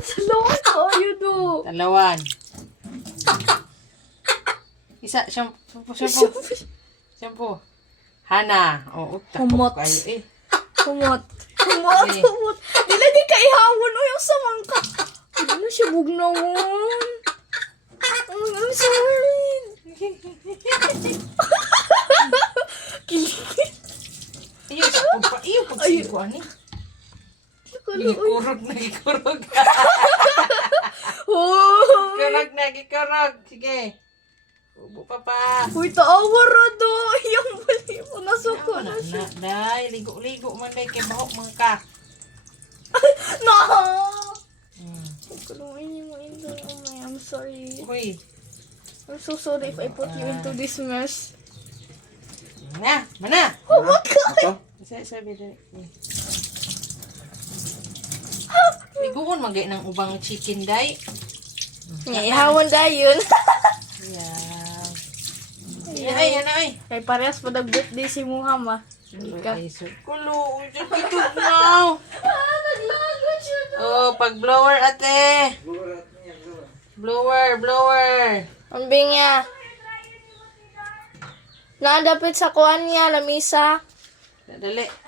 Salamat kayo do. Dalawan. Isa, shampoo. Shampoo. Hana. O, Kumot. takot kayo eh. Kumot. Okay. Kumot. Dila di ka ihawon o yung samang ka. Ano siya bugnawon? I'm sorry. Iyo, pagsigo, ani. Gikurog na, gikurog. Oh. Gikurog. Sige. Ubo pa pa. Uy, taawa ra do. Yung bali mo nasuko na siya. Day, ligo-ligo man day kay bahok man ka. No! Hmm. Kulungin mo ito. Oh my, I'm sorry. Uy. I'm so sorry if I put you into this mess. Mana? Oh my God! Ito? Sabi dali. Liguon magay ng ubang chicken day. Ihawan dayon. Yeah. Yan ay. Kay parehas pa nag-birthday si Muhammad. Hindi ka. Ay, kulo. Ito na. Naglagot siya do. Oh, pag blower ate. Blower. Ang niya. Nadapit sa kuan niya, lamisa. Dali.